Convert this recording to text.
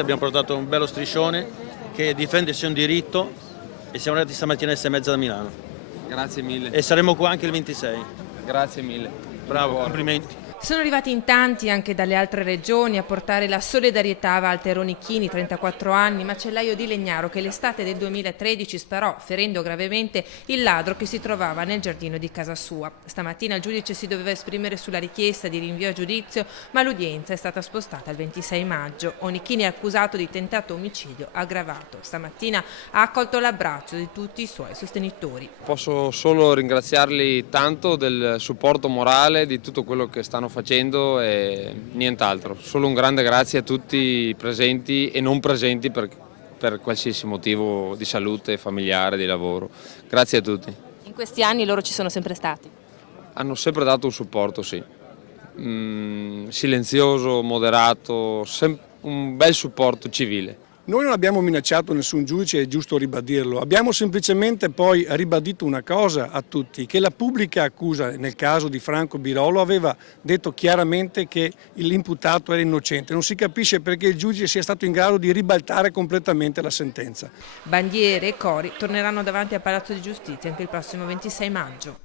Abbiamo portato un bello striscione che difende sia un diritto e siamo arrivati stamattina alle 6:30 da Milano. Grazie mille. E saremo qua anche il 26. Grazie mille. Bravo, complimenti. Sono arrivati in tanti anche dalle altre regioni a portare la solidarietà a Walter Onichini, 34 anni, macellaio di Legnaro, che l'estate del 2013 sparò, ferendo gravemente il ladro che si trovava nel giardino di casa sua. Stamattina il giudice si doveva esprimere sulla richiesta di rinvio a giudizio, ma l'udienza è stata spostata al 26 maggio. Onichini è accusato di tentato omicidio aggravato. Stamattina ha accolto l'abbraccio di tutti i suoi sostenitori. Posso solo ringraziarli tanto del supporto morale, di tutto quello che stanno facendo e nient'altro. Solo un grande grazie a tutti i presenti e non presenti per qualsiasi motivo di salute, familiare, di lavoro. Grazie a tutti. In questi anni loro ci sono sempre stati? Hanno sempre dato un supporto, sì. Silenzioso, moderato, un bel supporto civile. Noi non abbiamo minacciato nessun giudice, è giusto ribadirlo, abbiamo semplicemente poi ribadito una cosa a tutti, che la pubblica accusa, nel caso di Franco Birolo, aveva detto chiaramente che l'imputato era innocente, non si capisce perché il giudice sia stato in grado di ribaltare completamente la sentenza. Bandiere e cori torneranno davanti al Palazzo di Giustizia anche il prossimo 26 maggio.